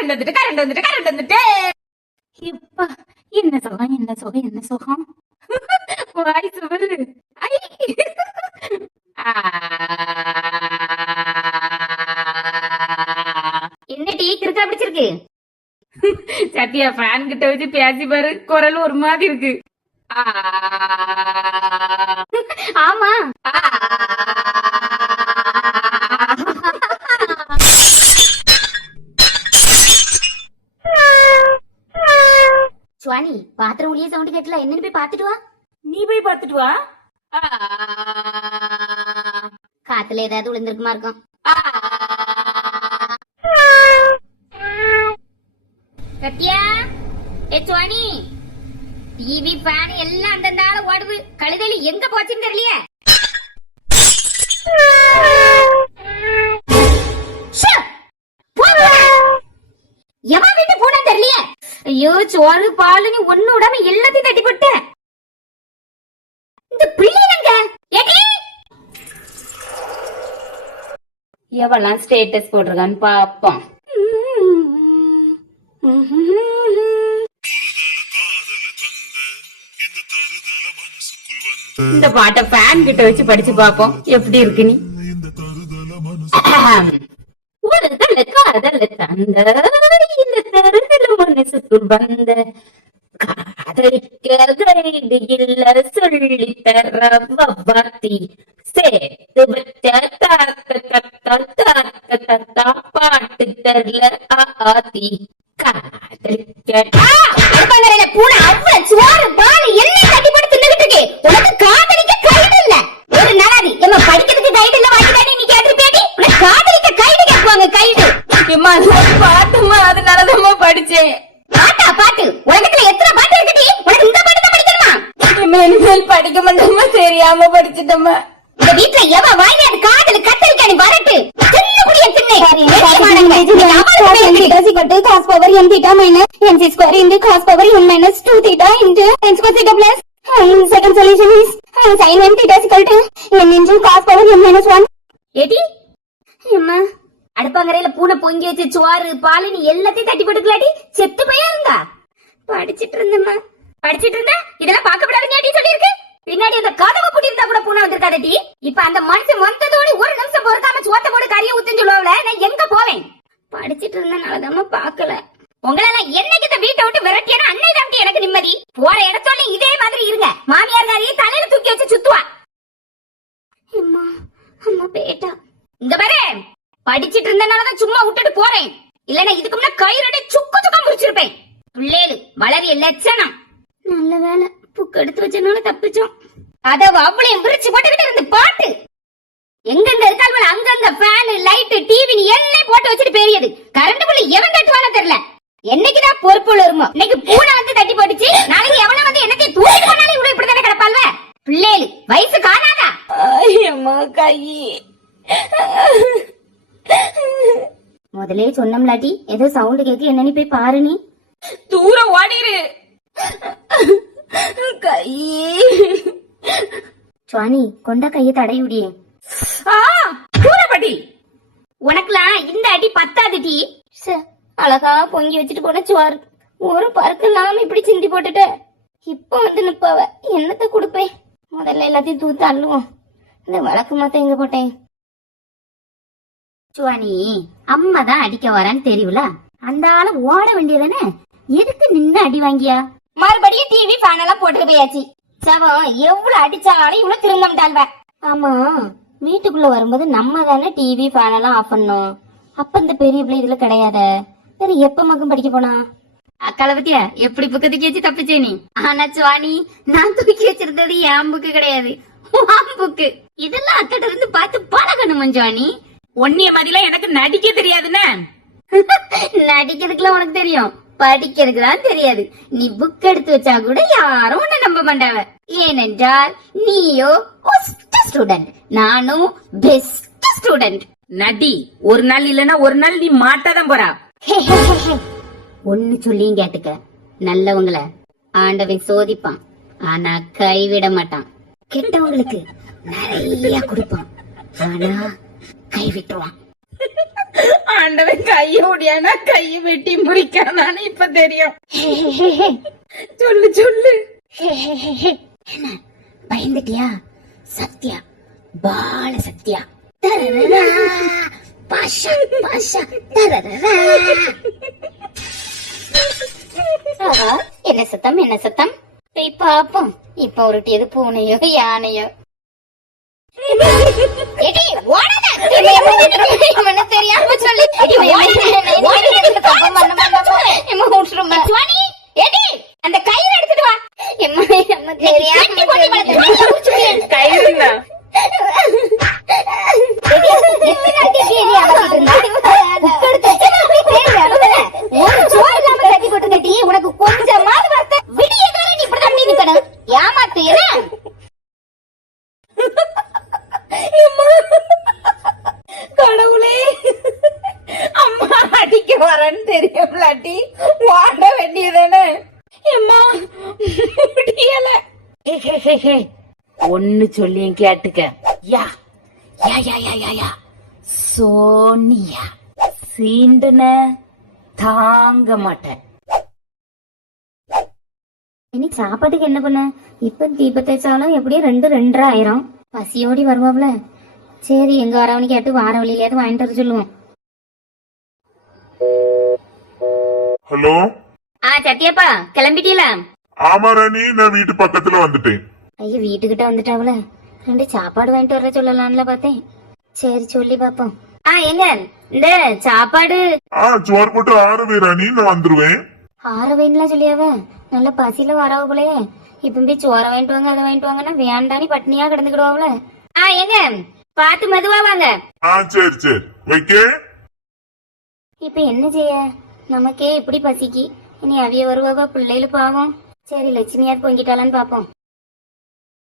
Current வந்துட்டு current வந்துட்டு current வந்துட்டு. இப்ப என்ன சுகம் என்ன சுகம் என்ன சுகம் வாய் சுவரு. ஐ. என்ன டீ கிறுக்கா பிடிச்சிருக்கு சத்யா ஃபேன் கிட்ட வச்சு பேசி பாரு. குரல் ஒரு மாதிரி இருக்கு. ஆமா. கேட்டல என்னன்னு போய் பாத்துட்டு வா. நீ போய் பார்த்துட்டு வா. காத்துல ஏதாவது விழுந்திருக்குமா இருக்கும். சத்யா ஏ சுவாணி டிவி ஃபேன் எல்லாம் அந்தந்த ஆள ஓடுது. கழுதையில எங்க போச்சுன்னு தெரியலையே! எவன் வீட்டு போனா தெரியலையே. ஐயோ சோறு பால் நீ ஒண்ணு விடாம எல்லாத்தையும் தட்டி போட்ட இந்த பிள்ளைங்க எவெல்லாம் ஸ்டேட்டஸ் போட்டிருக்கான்னு பாப்போம். இந்த பாட்டை ஃபேன் கிட்ட வச்சு படிச்சு பாப்போம். எப்படி இருக்கு நீ? ஒரு தல காதல தந்த மனசுக்கு வந்த காதலிக்க கைடு இல்ல சொல்லி தர வவ்வாத்தி. சேர்த்து வச்ச தாத்த தத்தா தாத்த தத்தா பாட்டு தரல ஆத்தி. காதலிக்க கேட்டா பூனை அவ்வளவு சோறு பால் எல்லாம் கட்டி போட்டு தின்னுகிட்டு இருக்கு உனக்கு காதலிக்க கைடு இல்ல ஒரு நலாதி நம்ம படிக்கிறதுக்கு கைடு இல்ல வாங்கிட்டானே நீ கேட்டு பேடி உனக்கு காதலிக்க கைடு கேட்பாங்க கைடு அம்மா பாட்டுமா அதனாலதாம்மா படிச்சேன் பாட்டா பாட்டு உலகத்துல எத்தனை பாட்டு இருக்குடி உனக்கு இந்த பாட்டு தான் படிக்கணுமா இனிமேல் படிக்க மாட்டோமா தெரியாம படிச்சுட்டோமா இந்த வீட்ல எவ வாயில அது காதல் கத்தரிக்கா நீ வரட்டு தின்னு குடிய தின்னு cos power n theta minus nc square into cos power n minus 2 theta into n square theta plus um, second solution is uh, sin n theta is equal to n into cos power n minus 1 ஏடி அம்மா அடுப்பாங்கரையில பூனை பொங்கி வச்ச சோறு பால் நீ எல்லாத்தையும் தட்டி போட்டுக்கலாடி செத்து போயா இருந்தா படிச்சிட்டு இருந்தம்மா படிச்சிட்டு இருந்தா இதெல்லாம் பார்க்கப்படாதுன்னு ஏடி சொல்லியிருக்கு. பின்னாடி அந்த கதவை பூட்டி இருந்தா கூட பூனை வந்திருக்காதடி இப்ப அந்த மனுஷன் வந்ததோடு ஒரு நிமிஷம் பொறுக்காம சோத்த போடு கறிய ஊத்துன்னு சொல்லுவாங்களே நான் எங்க போவேன்? படிச்சிட்டு இருந்தனாலதாம்மா பாக்கல உங்களெல்லாம் என்னைக்கு இந்த வீட்டை விட்டு விரட்டியனா அன்னை தான் எனக்கு நிம்மதி. போற இடத்தோட இதே மாதிரி இருங்க. மாமியார் காரியை தலையில தூக்கி வச்சு சுத்துவா. அம்மா அம்மா பேட்டா. இந்த பாரு படிச்சிட்டு இருந்தனாலதான் சும்மா விட்டுட்டு போறேன். இல்லனா இதுக்கு முன்ன கயிறடை சுக்கு சுக்கா முடிச்சிருப்பேன் பிள்ளைகளு வளரிய லட்சணம். நல்ல வேலை. புக் எடுத்து வச்சனால தப்பிச்சோம். அத அவ்வளையும் விரிச்சு போட்டுக்கிட்டு இருந்து பாட்டு. எங்கெங்க இருக்கால் அங்கங்க ஃபேன் லைட் டிவி எல்லாம் போட்டு வச்சுட்டு பெரியது. கரண்ட் பில்லு எவன் கட்டுவானோ தெரியல. என்னைக்குதான் பொறுப்பு வருமோ இன்னைக்கு பூனை வந்து தட்டி போட்டுச்சு. நாளைக்கு எவன வந்து என்னத்தையும் தூக்கிட்டு போனாலும் இவ்வளவு இப்படித்தானே கிடப்பாள்வ? பிள்ளைகளு வயசு காணாதா? அம்மா கை. முதலே சொன்னோம்லாட்டி ஏதோ சவுண்ட் கேக்கு என்னன்னு போய் பாரு நீ. தூரம் ஓடிரு. கை. சுவாணி கொண்டா கைய தடையுடியே ஆ பூரப்பட்டி உனக்குலாம் இந்த அடி பத்தாது டி. அழகா பொங்கி வச்சுட்டு போன சுவாரு. ஒரு பருக்கு நாம இப்படி சிந்தி போட்டுட்ட. இப்ப வந்து நிப்பவ. என்னத்த கொடுப்பேன் முதல்ல எல்லாத்தையும் தூத்து அள்ளுவோம் இந்த வழக்கு மாத்த எங்க போட்டேன்? சுவாணி அம்மா தான் அடிக்க வரான்னு தெரியல. அந்த ஆளு ஓட வேண்டியதானே? எதுக்கு நின்னு அடி வாங்கியா? மறுபடியும் டிவி ஃபேன் எல்லாம் போட்டு போயாச்சு. சவம் எவ்வளவு அடிச்சாலும் இவ்வளவு திருந்தம்டாள்வ ஆமா வீட்டுக்குள்ள வரும்போது நம்ம தானே டிவி ஃபேன் எல்லாம் ஆஃப் பண்ணோம். அப்ப இந்த பெரிய பிள்ளை இதுல கிடையாத. வேற எப்ப மகம் படிக்க போனா? அக்கால பத்தியா? எப்படி புக்கு தூக்கி வச்சு தப்பிச்சே நீ? ஆனா சுவாணி நான் தூக்கி வச்சிருந்தது என் புக்கு கிடையாது. புக்கு இதெல்லாம் அக்கிட்ட இருந்து பார்த்து பழகணும் மஞ்சுவாணி ஒன்னிய மாதிரிலாம் எனக்கு நடிக்க தெரியாதுன்னு. நடிக்கிறதுக்குலாம் உனக்கு தெரியும். படிக்கிறதுக்கு தான் தெரியாது. நீ புக் எடுத்து வச்சா கூட யாரும் உன்னை நம்ப மாட்டாவ ஏனென்றால் நீயோ ஸ்டூடெண்ட் நானும் பெஸ்ட் ஸ்டூடெண்ட் நடி ஒரு நாள் இல்லனா ஒரு நாள் நீ மாட்டாதான் போறா. ஒன்னு சொல்லியும் கேட்டுக்க. நல்லவங்கள ஆண்டவன் சோதிப்பான். ஆனா கைவிட மாட்டான். கெட்டவங்களுக்கு நிறைய கொடுப்பான். ஆனா கைவிட்டுருவான். ஆண்டவன் கைய முடியானா கைய வெட்டி முறிக்கானான்னு இப்ப தெரியும். சொல்லு சொல்லு. பயந்துட்டியா? சத்யா. பால சத்யா. பாஷா பாஷா. என்ன சத்தம் என்ன சத்தம்? போய் பாப்போம். இப்ப உருட்டியது பூனையோ யானையோ. எடி, ஓடாத. இவனை தெரியாம சொல்லி இவன் விட்டுருமா வரேன்னு தெரியும்லாட்டி. வாட வேண்டியதானே அம்மா முடியல. ஒன்னு சொல்லி கேட்டுக்க. யா யா யா யா யா யா. சோனியா சீண்டுன தாங்க மாட்டேன். இனி சாப்பாட்டுக்கு என்ன பண்ண? இப்ப தீப தேய்ச்சாலும் எப்படியும் ரெண்டு ரெண்டரை ஆயிரம். பசியோடி வருவாப்ல. சரி எங்க வரவனு கேட்டு வார வழியிலயாவது வாங்கிட்டு வர சொல்லுவோம். ஹலோ? ஆ சத்தியப்பா கிளம்பிட்டீல ஆமா ராணி நான் வீட்டு பக்கத்துல வந்துட்டேன். ஐயோ வீட்டுக்கிட்ட வந்துட்டாவுல ரெண்டு சாப்பாடு வாங்கிட்டு வர சொல்லலாம்ல பார்த்தேன். சரி சொல்லி பாப்போம் ஆ எங்க? இந்த சாப்பாடு? ஆ சோறு போட்டு ஆறவே ராணி நான் வந்துருவேன். ஆற சொல்லியாவ? நல்ல பசியில வரவு போலயே. இப்ப போய் சோற வாங்கிட்டு வாங்க அதை வாங்கிட்டு வாங்கன்னா வேண்டானி பட்னியா கிடந்துக்கிடுவாவுல ஆ எங்க? பார்த்து மெதுவா வாங்க. ஆ சரி சரி. வைக்க. இப்ப என்ன செய்ய? நமக்கே இப்படி பசிக்கு. இனி அவிய வருவாவா பிள்ளைகளு பாவம். சரி லட்சுமியார் பொங்கிட்டாளான்னு பாப்போம்.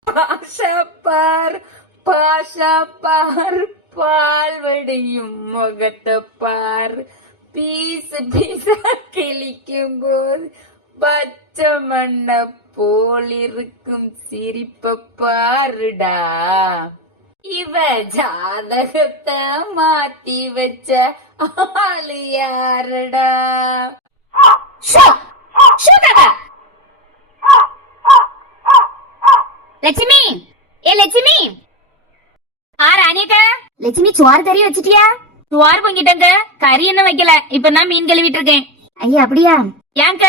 பாஷாப்பார் பாஷாப்பார் பால் வடியும் முகத்தை பார். பீசு பீசா கிழிக்கும் போது பச்சை மண்ண போல் இருக்கும் சிரிப்ப பாருடா. இவ ஜாதகத்தை மாத்தி வச்ச ஆளு யாருடா. லட்சுமி! ஏ லட்சுமி! ஆ ராணியக்கா லட்சுமி சோறு கறி வச்சிட்டியா? சுவார் பொங்கிட்டங்க. கறி என்ன வைக்கல? இப்ப நான் மீன் கழுவிட்டு இருக்கேன் ஐயா அப்படியா? ஏங்க?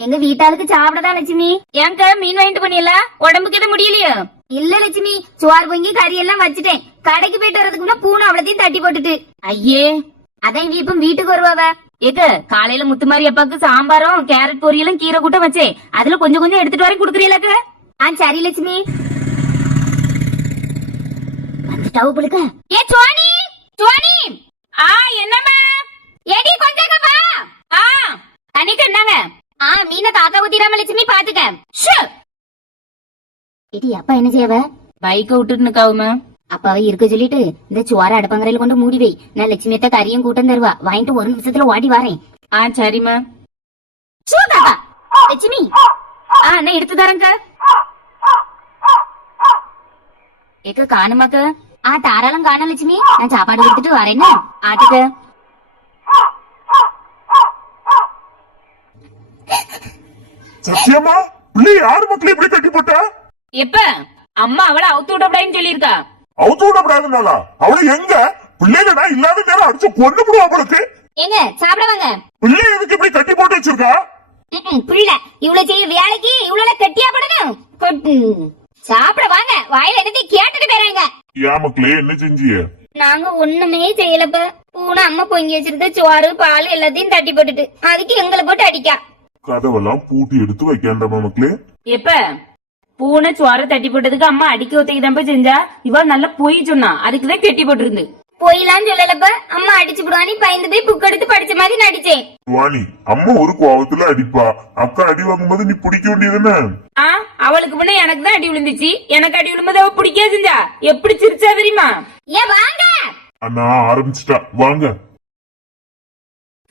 எங்க வீட்டாளுக்கு சாப்பிடதான் லட்சுமி. ஏங்க மீன் வாங்கிட்டு பண்ணியல உடம்புக்கு எதுவும் முடியலையோ? இல்ல லட்சுமி சோறு பொங்கி கறி எல்லாம் வச்சுட்டேன். கடைக்கு போயிட்டு வரதுக்கு முன்ன பூனை அவ்வளத்தையும் தட்டி போட்டுட்டு. ஐயே அதான் இப்ப வீட்டுக்கு வருவாவ. ஏக்க காலையில முத்துமாரி அப்பாக்கு சாம்பாரும் கேரட் பொரியலும் கீரை கூட்டம் வச்சேன். அதுல கொஞ்சம் கொஞ்சம் எடுத்துட்டு வரேன் குடுக்குறீங்களாக்க? ஆ சரி லட்சுமி. வந்துட்டாவு புழுக்க ஏ சுவாணி சுவாணி. ஆ என்னம்மா? ஏடி கொஞ்சம் வா. ஆ அன்னைக்கு என்னங்க ஆ மீனை காக்கா ஊத்திராம லட்சுமி பாத்துக்க. ஷு! இடி அப்பா என்ன செய்யவ பைக்க விட்டுட்டு நிக்காவுமா அப்பாவை இருக்க சொல்லிட்டு இந்த சோற அடுப்பங்கரையில கொண்டு மூடி வை. நான் லட்சுமி அத்தை கறியும் கூட்டம் தருவா. வாங்கிட்டு ஒரு நிமிஷத்துல ஓடி வாரேன். ஆ சரிம்மா லட்சுமி. ஆ நான் எடுத்து தரேங்க ஏக்க காணுமாக்க ஆ தாராளம் காண லட்சுமி. நான் சாப்பாடு கொடுத்துட்டு வரேன்னு ஆட்டுக்க. சத்தியமா? பிள்ளை யாரு மக்கள் இப்படி கட்டி போட்டா எப்ப? அம்மா அவளை அவுத்து விடக்கூடாதுன்னு சொல்லியிருக்கா. அவுத்து விடப்படாதுனாலா அவளை எங்க? பிள்ளைகடா இல்லாத நேரம் அடிச்சு கொண்டு விடுவா அவளுக்கு எங்க சாப்பிட வாங்க. பிள்ளை எதுக்கு இப்படி கட்டி போட்டு வச்சிருக்கா? புரியல. இவ்வளவு செய்ய வேலைக்கு இவ்வளவு கட்டியா படணும். சாப்பிட வாங்க. வாயில என்னத்தையும் கேட்டுட்டு போறாங்க ஏன் மக்களே என்ன செஞ்சிய நாங்க ஒண்ணுமே செய்யலப்ப. பூனை அம்மா பொங்கி வச்சிருந்த சோறு பால் எல்லாத்தையும் தட்டி போட்டுட்டு அதுக்கு எங்களை போட்டு அடிக்கா. கதவெல்லாம் பூட்டி எடுத்து வைக்காண்டாமா மக்களே. எப்ப? பூனை சுவார தட்டி போட்டதுக்கு அம்மா அடிக்க ஒத்தைக்கு செஞ்சா? இவ நல்லா பொய் சொன்னா. அதுக்குதான் கெட்டி போட்டிருந்து. போயிலாம் சொல்லலப்ப. அம்மா அடிச்சு விடுவானி பயந்து போய் புக் எடுத்து படிச்ச மாதிரி நடிச்சேன். வாணி அம்மா ஒரு கோவத்துல அடிப்பா. அக்கா அடி வாங்கும்போது நீ பிடிக்க வேண்டியதுன்னு. ஆ அவளுக்கு முன்ன எனக்கு தான் அடி விழுந்துச்சு. எனக்கு அடி விழும்போது அவ பிடிக்காது செஞ்சா. எப்படி சிரிச்சா தெரியுமா? ஏன் வாங்க! அண்ணா ஆரம்பிச்சிட்டா. வாங்க.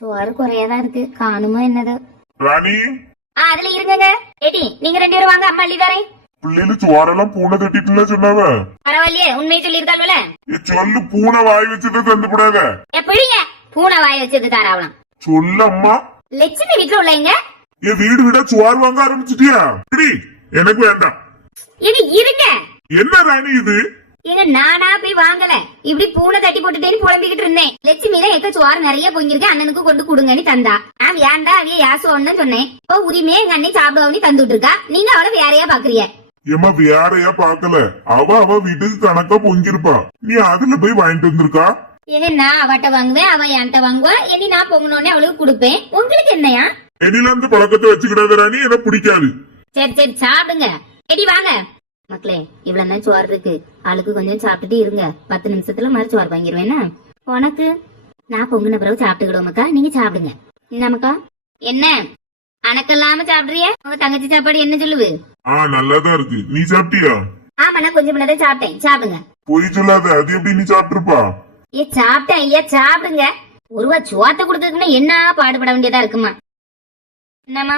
சோறு குறையாதான் இருக்கு. காணுமா என்னதோ. ராணி. ஆ, அதுல இருங்கங்க. ஏடி நீங்க ரெண்டு பேரும் வாங்க. அம்மா அள்ளி தரேன் பிள்ளைல சுவாரெல்லாம் பூனை தட்டிட்டுல சொன்னாவ? பரவாயில்லையே உண்மையை சொல்லியிருக்காள்வல ஏ, சொல்லு பூனை வாய் வச்சுட்டு தந்து கூடாத எப்படிங்க பூனை வாய வச்சது தாராவலாம் சொல்லம்மா. லட்சுமி வீட்டுல உள்ளவங்க என் வீடு விட சுவார் வாங்க ஆரம்பிச்சிட்டியா? சரி எனக்கு வேண்டாம். இது இருங்க. என்ன ராணி இது? ஏங்க நானா போய் வாங்கல. இப்படி பூனை தட்டி போட்டுட்டேன்னு புலம்பிக்கிட்டு இருந்தேன். லட்சுமி தான் எக்க சோறு நிறைய பொங்கிருக்கு அண்ணனுக்கு கொண்டு கொடுங்கன்னு தந்தா. நான் வேண்டா அவைய யாசோன்னு சொன்னேன். இப்போ உரிமையே எங்க அண்ணன் சாப்பிடவும் தந்துட்டு இருக்கா? நீங்க அவளை வேறையா பாக்குறீங்க. ஏம்மா வேறையா பாக்கல அவ அவ வீட்டுக்கு கணக்கா பொங்கிருப்பா நீ அதுல போய் வாங்கிட்டு வந்திருக்கா? ஏங்க நான் அவட்ட வாங்குவேன் அவ என்கிட்ட வாங்குவா. இனி நான் பொங்கணுன்னே அவளுக்கு கொடுப்பேன். உங்களுக்கு என்னையா? என்னில அந்த பழக்கத்தை வச்சுக்கிடாத ராணி எனக்கு பிடிக்காது. சரி சரி சாப்பிடுங்க. எடி வாங்க. மக்களே இவ்வளவு தான் சோறு இருக்கு. ஆளுக்கு கொஞ்சம் சாப்பிட்டுட்டு இருங்க. பத்து நிமிஷத்துல மாதிரி சோறு வாங்கிடுவேன்னா உனக்கு? நான் பொங்குன பிறகு சாப்பிட்டுக்கிடுவோமக்கா நீங்க சாப்பிடுங்க. என்னமக்கா என்ன? அணக்கல்லாம சாப்பிடுறிய? உங்க தங்கச்சி சாப்பாடு என்ன சொல்லுவு ஆ நல்லாதான் இருக்கு. நீ சாப்பிட்டியா? ஆமா நான் கொஞ்சம் முன்னாடி சாப்பிட்டேன். சாப்பிடுங்க. பொய் சொல்லாத. அது எப்படி நீ சாப்பிட்டிருப்பா? ஏ சாப்பிட்டேன் ஐயா சாப்பிடுங்க. ஒருவா சோத்த கொடுத்ததுக்குன்னா என்ன பாடுபட வேண்டியதா இருக்குமா? என்னம்மா?